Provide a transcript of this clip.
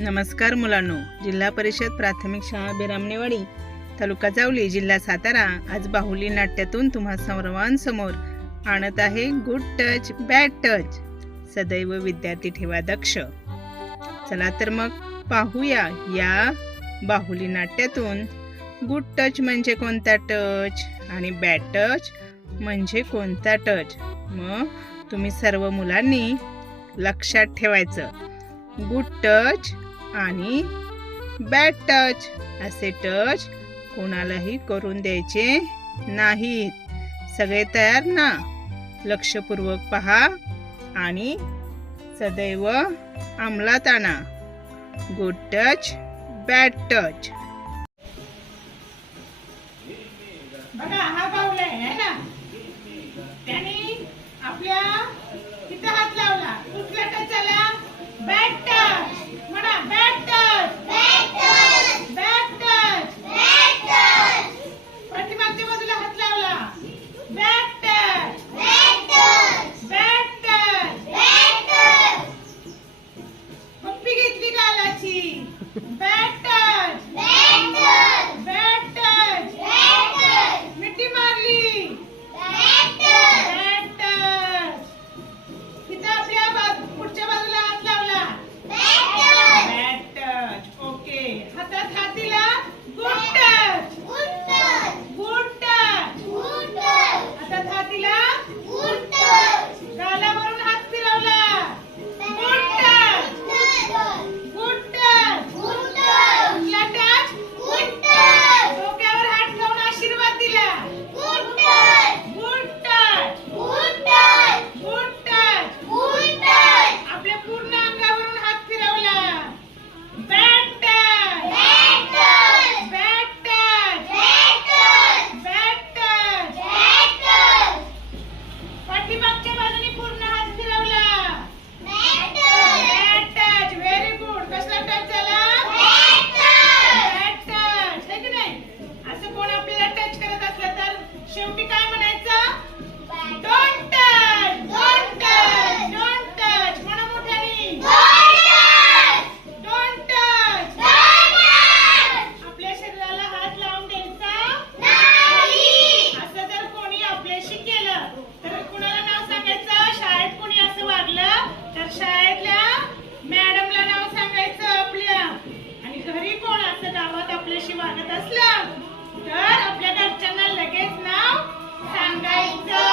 नमस्कार मुलांनो. जिल्हा परिषद प्राथमिक शाळा बिरामणेवाडी तालुका जावली जिल्हा सातारा. आज बाहुली नाट्यातून तुम्हा सर्वांसमोर आणत आहे गुड टच बॅड टच सदैव विद्यार्थी ठेवा दक्ष. चला तर मग पाहूया या बाहुली नाट्यातून गुड टच म्हणजे कोणता टच आणि बॅड टच म्हणजे कोणता टच मग तुम्ही सर्व मुलांनी लक्षात ठेवायचं. गुड टच आणि बॅड टच असे टच कोणालाही करून द्यायचे नाहीत. सगळे तयार ना? लक्षपूर्वक पहा आणि सदैव अंमलात आणा. गुड टच बॅड टच बघा हा आहे ना? त्याने आपल्या night.